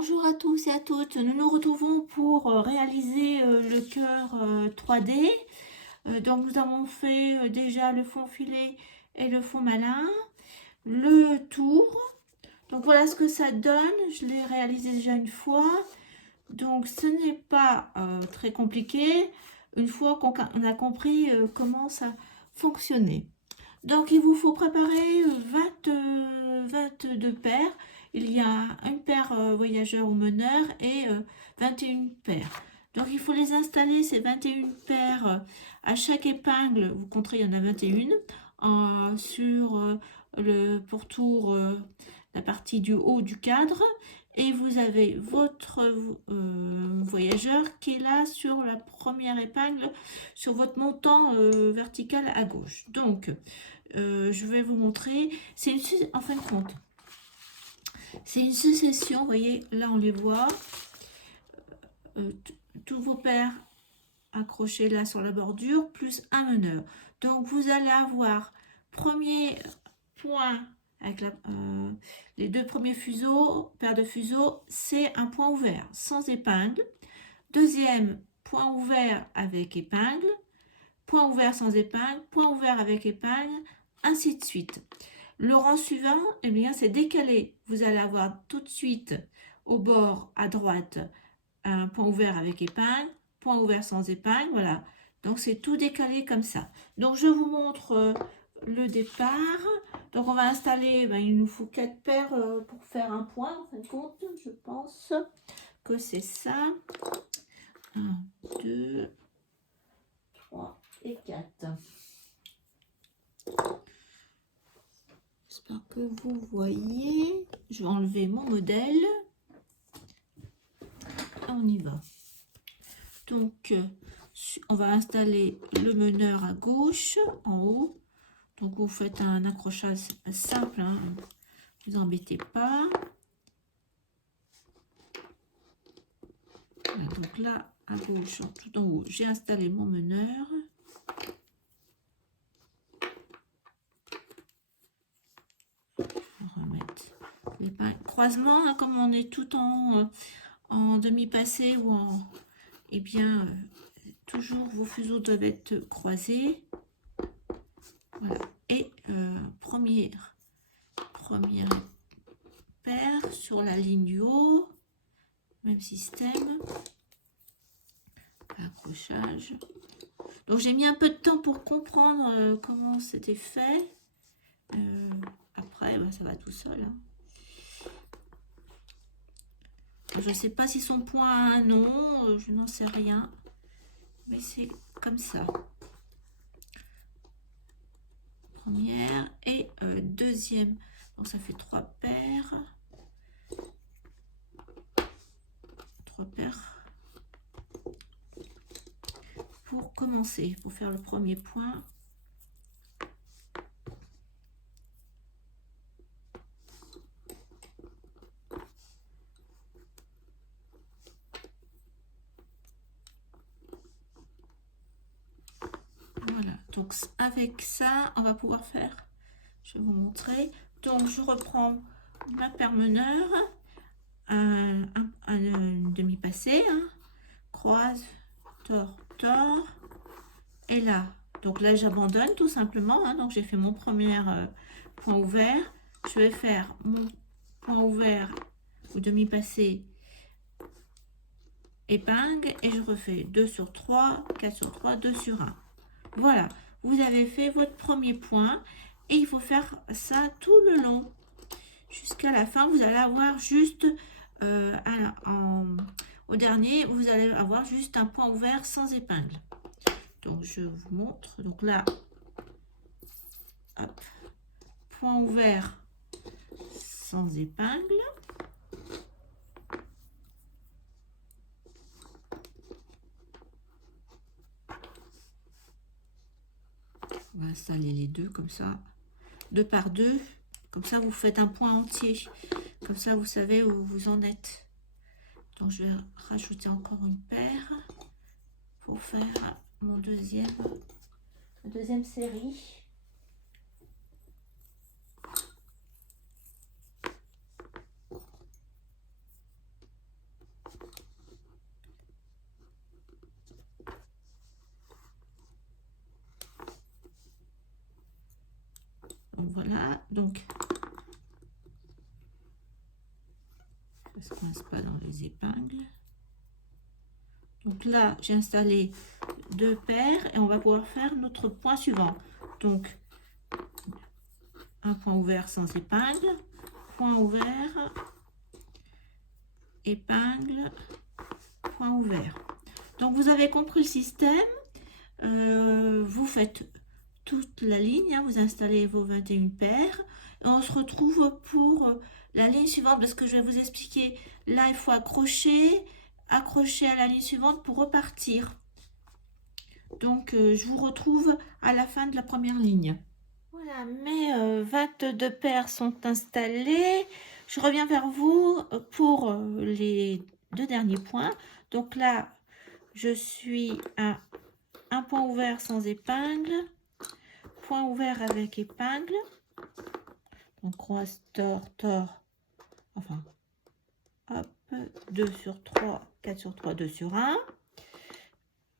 Bonjour à tous et à toutes, nous nous retrouvons pour réaliser le cœur 3D. Donc nous avons fait déjà le fond filet et le fond malin, le tour. Donc voilà ce que ça donne, je l'ai réalisé déjà une fois. Donc ce n'est pas très compliqué, une fois qu'on a compris comment ça fonctionnait. Donc il vous faut préparer 22 paires. Il y a une paire voyageur ou meneur et 21 paires. Donc il faut les installer, ces 21 paires, à chaque épingle, vous compterez, il y en a 21, sur le pourtour, la partie du haut du cadre. Et vous avez votre voyageur qui est là sur la première épingle, sur votre montant vertical à gauche. Donc, je vais vous montrer. En fin de compte, c'est une succession. Vous voyez, là on les voit. Tous vos paires accrochés là sur la bordure, plus un meneur. Donc, vous allez avoir premier point avec les deux premiers fuseaux, paires de fuseaux, c'est un point ouvert sans épingle. Deuxième, point ouvert avec épingle. Point ouvert sans épingle, point ouvert avec épingle, ainsi de suite. Le rang suivant, eh bien, c'est décalé. Vous allez avoir tout de suite au bord à droite un point ouvert avec épingle, point ouvert sans épingle, voilà. Donc c'est tout décalé comme ça. Donc je vous montre le départ. Donc on va installer, il nous faut 4 paires pour faire un point, en fin de compte, je pense que c'est ça. 1, 2, 3 et 4. J'espère que vous voyez. Je vais enlever mon modèle. On y va. Donc, on va installer le meneur à gauche, en haut. Donc, vous faites un accrochage simple, hein. Ne vous embêtez pas. Voilà, donc là, à gauche, tout en haut, j'ai installé mon meneur. Remettre les croisements, hein, comme on est tout en demi-passé ou en... Eh bien, toujours vos fuseaux doivent être croisés. Voilà. Et première paire sur la ligne du haut. Même système. Accrochage. Donc j'ai mis un peu de temps pour comprendre comment c'était fait. Après, ça va tout seul, hein. Je ne sais pas si son point a un nom, je n'en sais rien. Mais c'est comme ça. Première et deuxième. Donc ça fait 3 paires. 3 paires. Pour commencer, pour faire le premier point. Voilà, donc avec ça, on va pouvoir faire, je vais vous montrer. Donc je reprends ma paire meneur, un demi-passé, hein, croise, tord, tord, et là, donc là j'abandonne tout simplement, hein, donc j'ai fait mon premier point ouvert, je vais faire mon point ouvert ou demi-passé, épingle, et je refais 2 sur 3, 4 sur 3, 2 sur 1. Voilà, vous avez fait votre premier point et il faut faire ça tout le long. Jusqu'à la fin, vous allez avoir juste, au dernier, vous allez avoir juste un point ouvert sans épingle. Donc, je vous montre. Donc là, hop, point ouvert sans épingle. On va installer les deux comme ça, 2 par 2. Comme ça, vous faites un point entier. Comme ça, vous savez où vous en êtes. Donc, je vais rajouter encore une paire pour faire mon deuxième série. voilà, donc ça se coince pas dans les épingles. Donc là, j'ai installé 2 paires et on va pouvoir faire notre point suivant. Donc, un point ouvert sans épingle, point ouvert, épingle, point ouvert. Donc, vous avez compris le système. Vous faites toute la ligne, hein, vous installez vos 21 paires. Et on se retrouve pour la ligne suivante parce que je vais vous expliquer. Là, il faut accrocher à la ligne suivante pour repartir. Donc, je vous retrouve à la fin de la première ligne. Voilà, mes 22 paires sont installées. Je reviens vers vous pour les 2 derniers points. Donc là, je suis à un point ouvert sans épingle, point ouvert avec épingle. Donc, croise, tord, tord. Enfin, hop, 2 sur 3, 4 sur 3, 2 sur 1.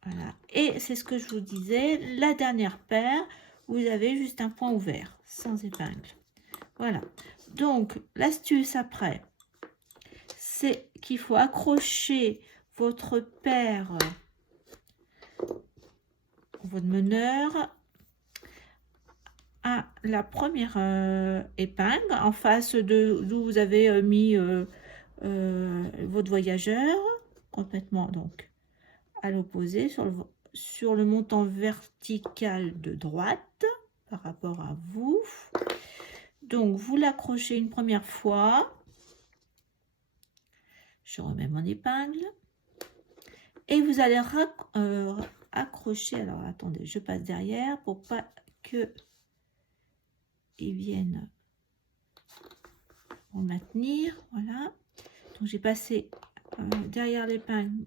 Voilà, et c'est ce que je vous disais, la dernière paire, vous avez juste un point ouvert, sans épingle. Voilà, donc l'astuce après, c'est qu'il faut accrocher votre paire, votre meneur, à la première épingle, en face de d'où vous avez mis votre voyageur, complètement donc à l'opposé, sur le montant vertical de droite par rapport à vous. Donc, vous l'accrochez une première fois. Je remets mon épingle. Et vous allez accrocher. Alors, attendez, je passe derrière pour pas que ils viennent pour maintenir. Voilà. Donc, j'ai passé derrière l'épingle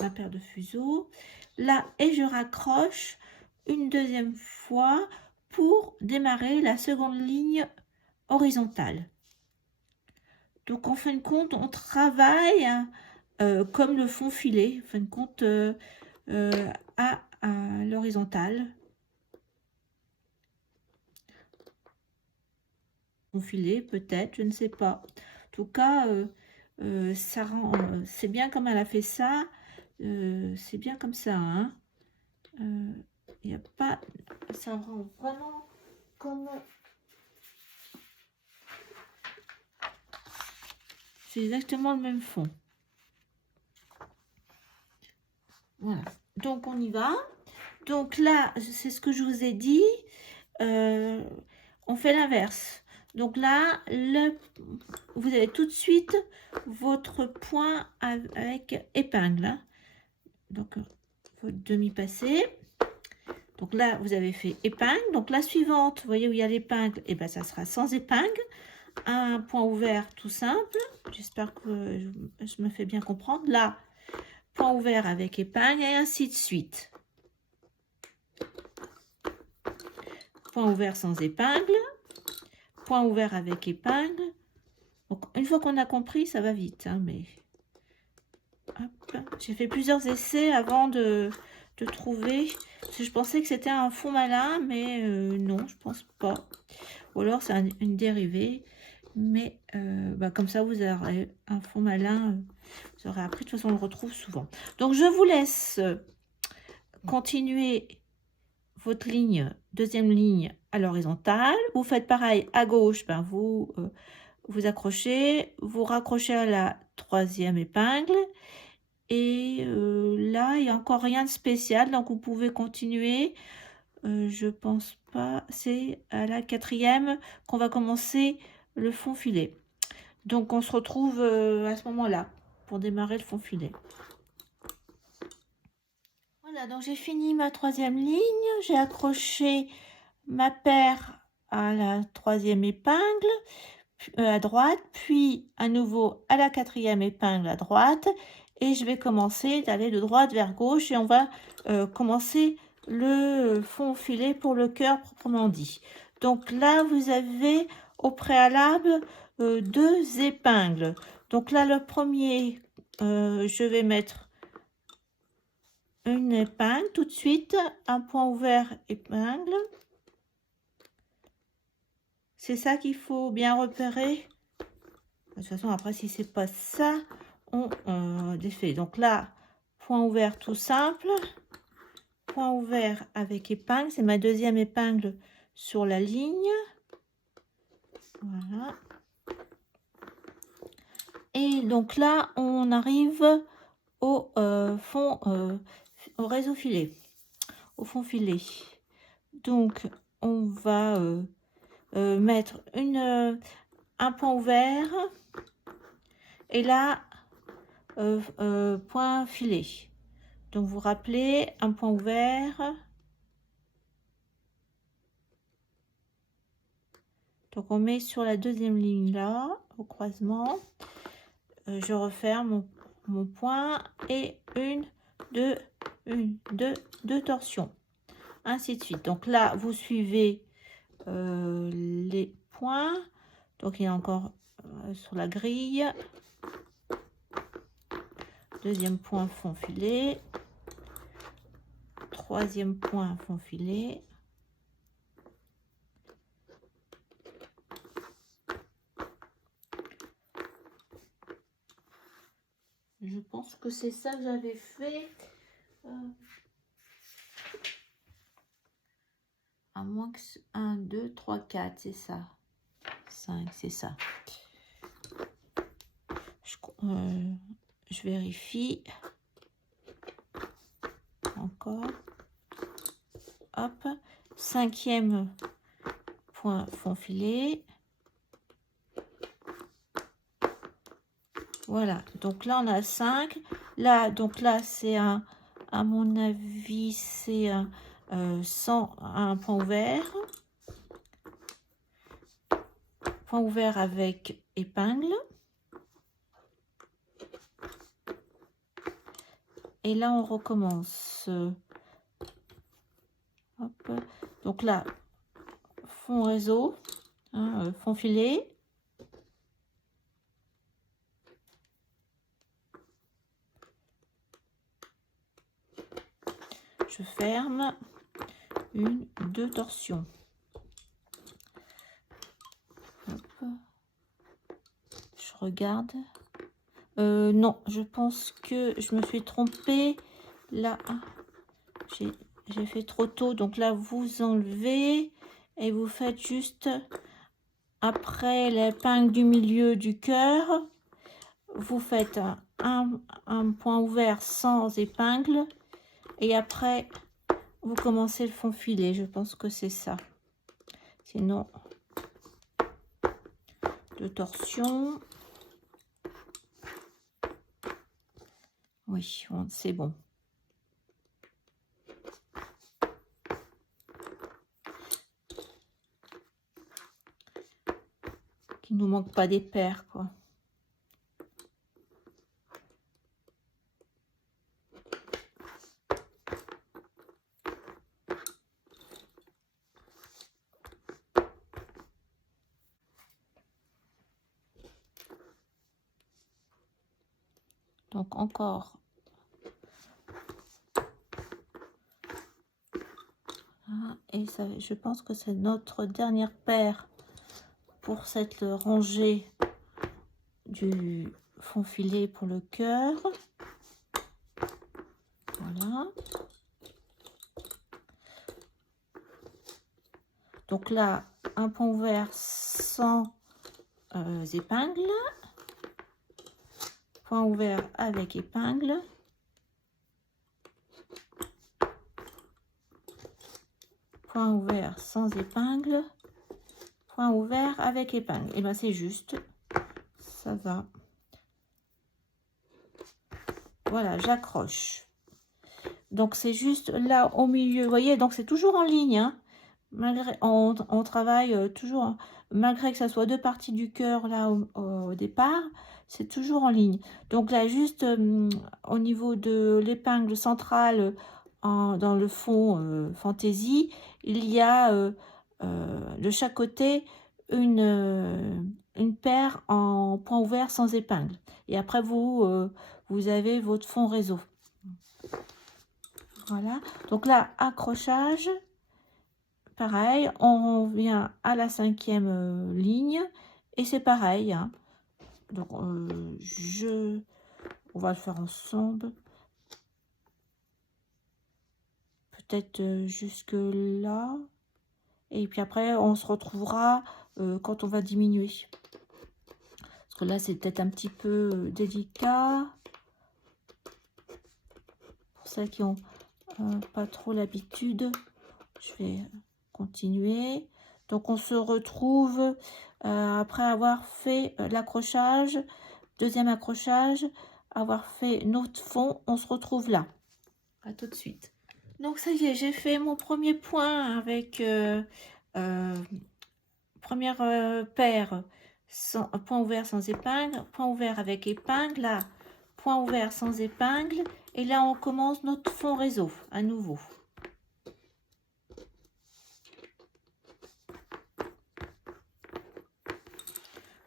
ma paire de fuseaux là et je raccroche une deuxième fois pour démarrer la seconde ligne horizontale. Donc en fin de compte on travaille comme le fond filet, en fin de compte à l'horizontale. Fond filet peut-être, je ne sais pas. En tout cas ça rend c'est bien comme elle a fait ça. C'est bien comme ça, hein. Il n'y a pas, ça rend vraiment comme, c'est exactement le même fond. Voilà, donc on y va. Donc là, c'est ce que je vous ai dit, on fait l'inverse. Donc là, vous avez tout de suite votre point avec épingle, hein. Donc votre demi-passé. Donc là, vous avez fait épingle. Donc la suivante, vous voyez où il y a l'épingle, et ben ça sera sans épingle. Un point ouvert tout simple. J'espère que je me fais bien comprendre. Là, point ouvert avec épingle et ainsi de suite. Point ouvert sans épingle. Point ouvert avec épingle. Donc une fois qu'on a compris, ça va vite, hein, mais j'ai fait plusieurs essais avant de trouver. Parce que je pensais que c'était un fond malin, mais non, je pense pas. Ou alors c'est une dérivée. Mais comme ça, vous aurez un fond malin. Vous aurez appris. De toute façon, on le retrouve souvent. Donc, je vous laisse continuer votre ligne, deuxième ligne à l'horizontale. Vous faites pareil à gauche. Vous accrochez, vous raccrochez à la troisième épingle. Et là, il n'y a encore rien de spécial. Donc, vous pouvez continuer. Je pense pas. C'est à la quatrième qu'on va commencer le fond filet. Donc on se retrouve à ce moment-là pour démarrer le fond filet. Voilà, donc j'ai fini ma troisième ligne, j'ai accroché ma paire à la troisième épingle à droite, puis à nouveau à la quatrième épingle à droite, et je vais commencer d'aller de droite vers gauche et on va commencer le fond filet pour le cœur proprement dit. Donc là, vous avez au préalable 2 épingles. Donc là, le premier, je vais mettre une épingle tout de suite, un point ouvert épingle. C'est ça qu'il faut bien repérer. De toute façon, après, si c'est pas ça, on défait. Donc là, point ouvert tout simple. Point ouvert avec épingle. C'est ma deuxième épingle sur la ligne. Voilà. Et donc là, on arrive au fond, au réseau filet, au fond filet. Donc, on va mettre un point ouvert et là, point filet. Donc, vous rappelez un point ouvert. Donc, on met sur la deuxième ligne là, au croisement. Je referme mon point et deux torsions. Ainsi de suite. Donc là, vous suivez les points. Donc, il y a encore sur la grille. Deuxième point, fond filet. Troisième point, fond filet. Je pense que c'est ça que j'avais fait. À moins que 1, 2, 3, 4, c'est ça. 5, c'est ça. Je vérifie. Encore. Hop. Cinquième point fond filet. Voilà. Donc là, on a 5. Là, donc là, c'est à mon avis, c'est un point ouvert. Point ouvert avec épingle. Et là, on recommence. Hop. Donc là, fond réseau, hein, fond filet. Je ferme. 1, 2 torsions. Hop. Je regarde. Non, je pense que je me suis trompée. Là, j'ai fait trop tôt. Donc là, vous enlevez et vous faites juste après l'épingle du milieu du cœur. Vous faites un point ouvert sans épingle. Et après, vous commencez le fond filet. Je pense que c'est ça. Sinon, de torsion. Oui, c'est bon. Qu'il ne nous manque pas des paires, quoi. Donc encore. Et ça, je pense que c'est notre dernière paire pour cette rangée du fond filet pour le cœur. Voilà. Donc là, un point ouvert sans épingle. Point ouvert avec épingle. Point ouvert sans épingle. Point ouvert avec épingle. Et bien c'est juste. Ça va. Voilà, j'accroche. Donc c'est juste là au milieu. Vous voyez, donc c'est toujours en ligne. Hein. Malgré, on travaille toujours, malgré que ça soit deux parties du cœur là au départ, c'est toujours en ligne. Donc là, juste au niveau de l'épingle centrale dans le fond fantaisie, il y a de chaque côté une paire en point ouvert sans épingle. Et après, vous avez votre fond réseau. Voilà. Donc là, accrochage. pareil, on revient à la 5e ligne et c'est pareil, hein. Donc on va le faire ensemble, peut-être jusque là, et puis après on se retrouvera quand on va diminuer, parce que là c'est peut-être un petit peu délicat pour celles qui ont pas trop l'habitude. Je vais continuer. Donc on se retrouve après avoir fait l'accrochage, deuxième accrochage, avoir fait notre fond, on se retrouve là. À tout de suite. Donc ça y est, j'ai fait mon premier point avec première paire, sans, point ouvert sans épingle, point ouvert avec épingle, là, point ouvert sans épingle, et là on commence notre fond réseau à nouveau.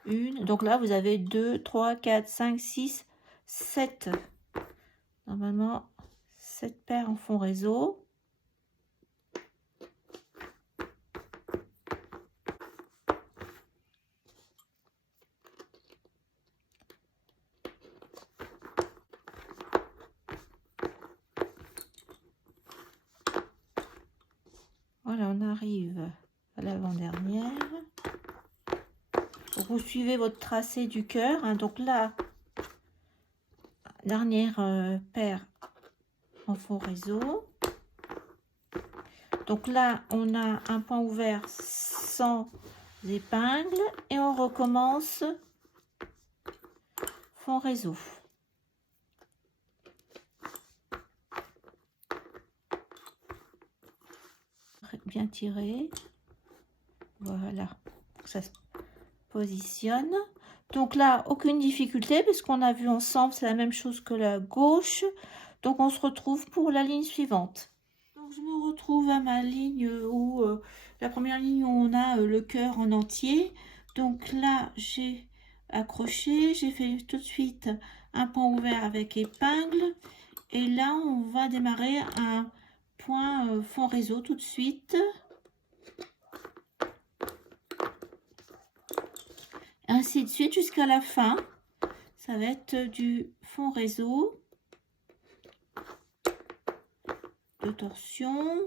Une, donc là vous avez 2, 3, 4, 5, 6, 7. Normalement, 7 paires en fond réseau. Voilà, on arrive à l'avant-dernière. Vous suivez votre tracé du cœur, hein. Donc là, dernière paire en fond réseau. Donc là, on a un point ouvert sans épingle et on recommence fond réseau. Bien tiré. Voilà, ça se positionne. Donc là, aucune difficulté puisqu'on a vu ensemble, c'est la même chose que la gauche. Donc on se retrouve pour la ligne suivante. Donc je me retrouve à ma ligne où la première ligne où on a le cœur en entier. Donc là, j'ai accroché, j'ai fait tout de suite un point ouvert avec épingle. Et là, on va démarrer un point fond réseau tout de suite. Ainsi de suite jusqu'à la fin. Ça va être du fond réseau, de torsion.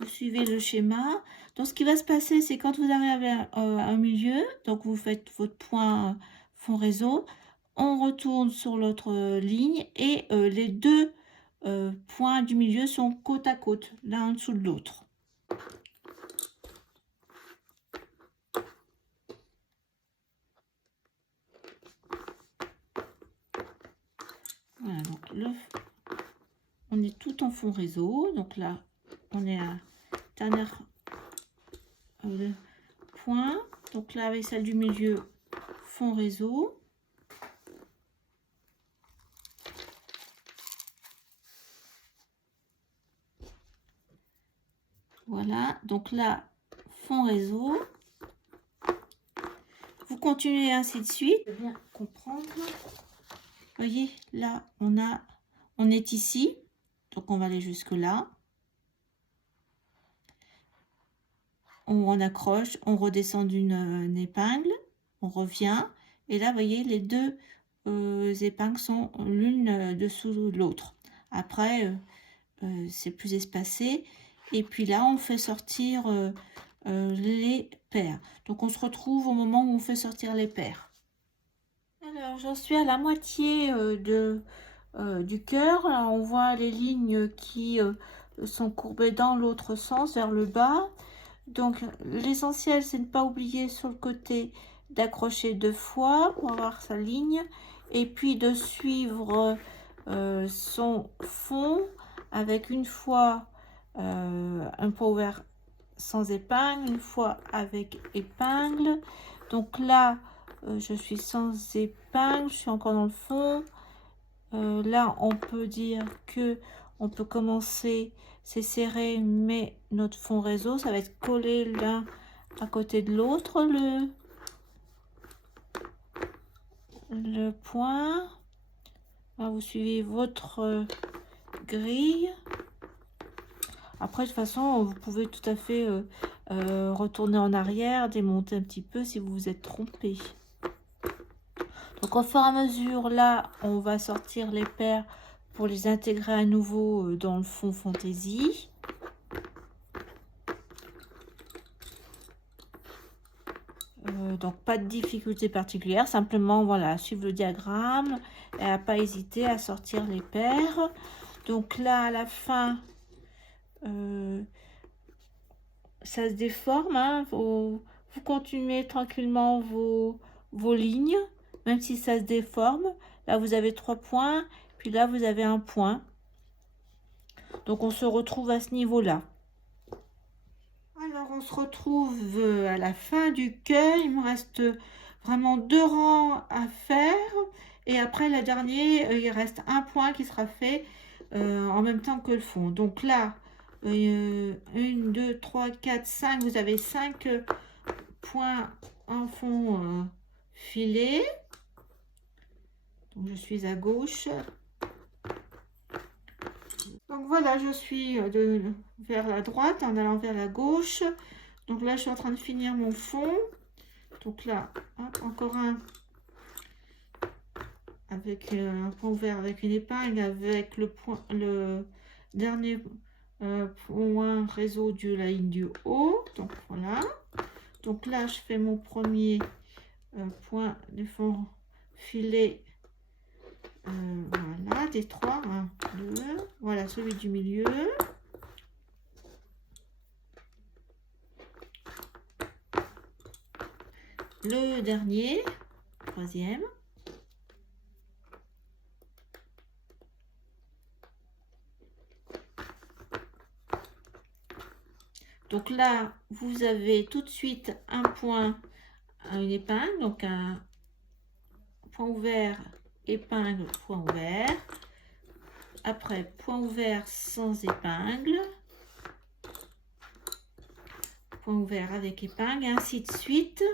Vous suivez le schéma. Donc ce qui va se passer, c'est quand vous arrivez à un milieu, donc vous faites votre point fond réseau, on retourne sur l'autre ligne et les deux points du milieu sont côte à côte, l'un en dessous de l'autre. Voilà, donc on est tout en fond réseau. Donc là, on est à dernier point. Donc là, avec celle du milieu, fond réseau. Voilà, donc là, fond réseau. Vous continuez ainsi de suite. Bien comprendre. Vous voyez, là, on est ici. Donc, on va aller jusque là. On accroche, on redescend d'une épingle. On revient. Et là, vous voyez, les deux épingles sont l'une dessous l'autre. Après, c'est plus espacé. Et puis là, on fait sortir les paires. Donc, on se retrouve au moment où on fait sortir les paires. Alors, j'en suis à la moitié du cœur. Là, on voit les lignes qui sont courbées dans l'autre sens, vers le bas. Donc, l'essentiel, c'est de ne pas oublier sur le côté d'accrocher 2 fois pour avoir sa ligne. Et puis, de suivre son fond avec une fois un point ouvert sans épingle, une fois avec épingle. Donc là, je suis sans épingle, je suis encore dans le fond. Là, on peut dire que on peut commencer, c'est serré, mais notre fond réseau, ça va être collé l'un à côté de l'autre, le point. Là, vous suivez votre grille. Après, de toute façon, vous pouvez tout à fait retourner en arrière, démonter un petit peu si vous vous êtes trompé. Donc, au fur et à mesure, là, on va sortir les paires pour les intégrer à nouveau dans le fond fantaisie. Donc, pas de difficulté particulière, simplement, voilà, suivre le diagramme et à pas hésiter à sortir les paires. Donc là, à la fin, ça se déforme, hein, vous continuez tranquillement vos lignes, même si ça se déforme. Là, vous avez 3 points, puis là, vous avez un point. Donc, on se retrouve à ce niveau-là. Alors, on se retrouve à la fin du quai. Il me reste vraiment 2 rangs à faire. Et après, la dernière, il reste un point qui sera fait en même temps que le fond. Donc là, 1, 2, 3, 4, 5. Vous avez 5 points en fond filé. Donc, je suis à gauche. Donc voilà, je suis vers la droite en allant vers la gauche. Donc là, je suis en train de finir mon fond. Donc là, hop, encore un avec un point ouvert avec une épingle, avec le dernier point réseau de la ligne du haut. Donc voilà. Donc là, je fais mon premier point du fond filet. Voilà, des 3, 1, 2. Voilà, celui du milieu. Le dernier, troisième. Donc là, vous avez tout de suite un point, une épingle, donc un point ouvert, épingle, point ouvert. Après, point ouvert sans épingle. Point ouvert avec épingle, et ainsi de suite.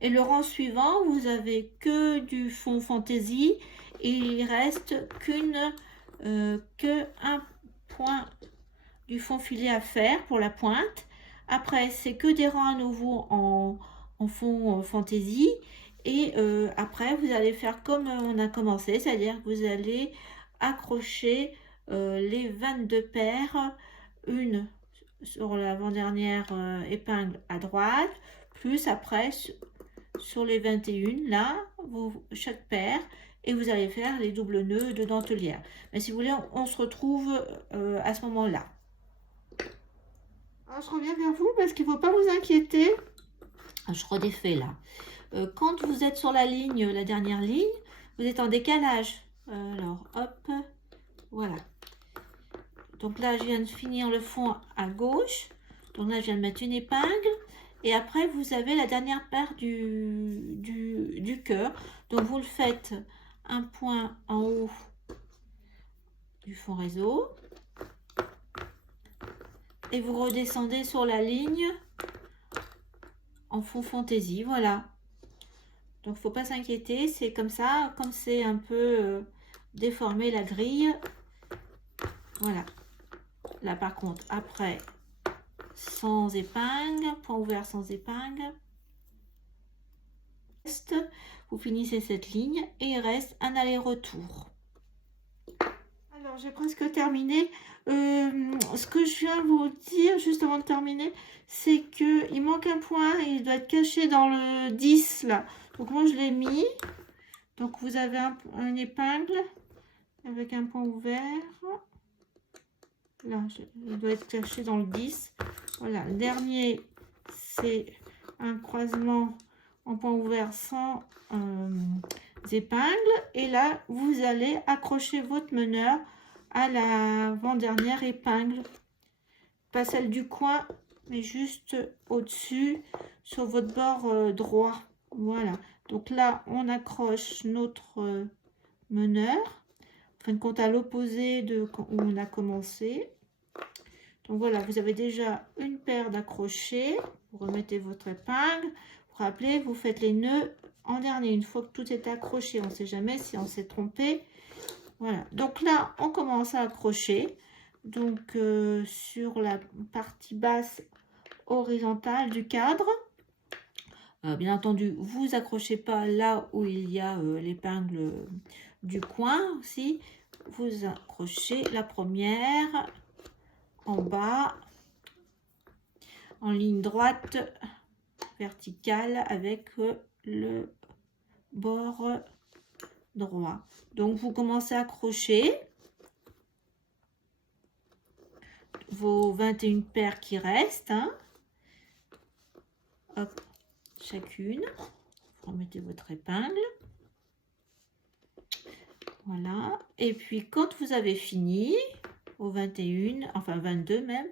Et le rang suivant, vous avez que du fond fantaisie et il reste que un point du fond filet à faire pour la pointe. Après, c'est que des rangs à nouveau en fond fantaisie. Et après, vous allez faire comme on a commencé, c'est-à-dire que vous allez accrocher les 22 paires, une sur l'avant-dernière épingle à droite, plus après sur les 21, là, chaque paire, et vous allez faire les doubles nœuds de dentelière. Mais si vous voulez, on se retrouve à ce moment-là. Je reviens vers vous parce qu'il ne faut pas vous inquiéter. Je redéfais là. Quand vous êtes sur la ligne, la dernière ligne, vous êtes en décalage. Alors, hop, voilà. Donc là, je viens de finir le fond à gauche. Donc là, je viens de mettre une épingle. Et après, vous avez la dernière paire du cœur. Donc, vous le faites un point en haut du fond réseau. Et vous redescendez sur la ligne en fond fantaisie. Voilà. Donc, il ne faut pas s'inquiéter. C'est comme ça. Comme c'est un peu déformé la grille. Voilà. Là, par contre, après, sans épingle, point ouvert sans épingle. Vous finissez cette ligne et il reste un aller-retour. Alors, j'ai presque terminé. Ce que je viens vous dire juste avant de terminer, c'est qu'il manque un point et il doit être caché dans le 10 là. Donc, moi, je l'ai mis. Donc, vous avez une épingle avec un point ouvert. Là, il doit être caché dans le 10. Voilà, le dernier, c'est un croisement en point ouvert sans épingles. Et là, vous allez accrocher votre meneur à l'avant-dernière épingle. Pas celle du coin, mais juste au-dessus, sur votre bord droit. Voilà. Donc là, on accroche notre meneur. En fin de compte, à l'opposé de où on a commencé. Donc voilà, vous avez déjà une paire d'accrochés. Vous remettez votre épingle. Vous rappelez, vous faites les nœuds en dernier. Une fois que tout est accroché, on ne sait jamais si on s'est trompé. Voilà. Donc là, on commence à accrocher. donc sur la partie basse horizontale du cadre. Bien entendu, vous accrochez pas là où il y a l'épingle du coin aussi. Vous accrochez la première en bas, en ligne droite, verticale avec le bord droit. Donc vous commencez à accrocher vos 21 paires qui restent. Hein. Hop, chacune. Vous remettez votre épingle. Voilà. Et puis quand vous avez fini, aux 21, enfin 22 même,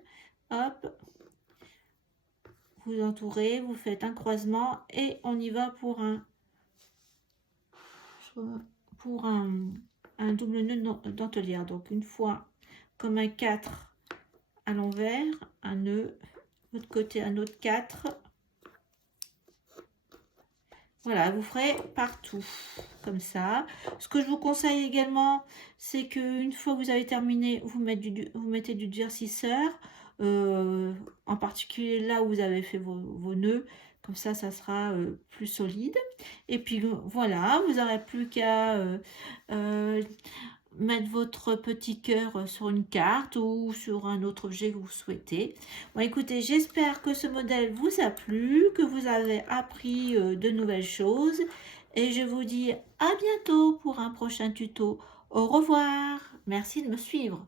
hop, vous entourez, vous faites un croisement et on y va pour un double nœud dentelière. Donc une fois comme un 4 à l'envers, un nœud, l'autre côté un autre 4. Voilà, vous ferez partout comme ça. Ce que je vous conseille également, c'est qu'une fois que vous avez terminé, vous mettez du durcisseur, en particulier là où vous avez fait vos nœuds. Comme ça sera plus solide. Et puis voilà, vous n'aurez plus qu'à mettre votre petit cœur sur une carte ou sur un autre objet que vous souhaitez. Bon, écoutez, j'espère que ce modèle vous a plu, que vous avez appris de nouvelles choses. Et je vous dis à bientôt pour un prochain tuto. Au revoir. Merci de me suivre.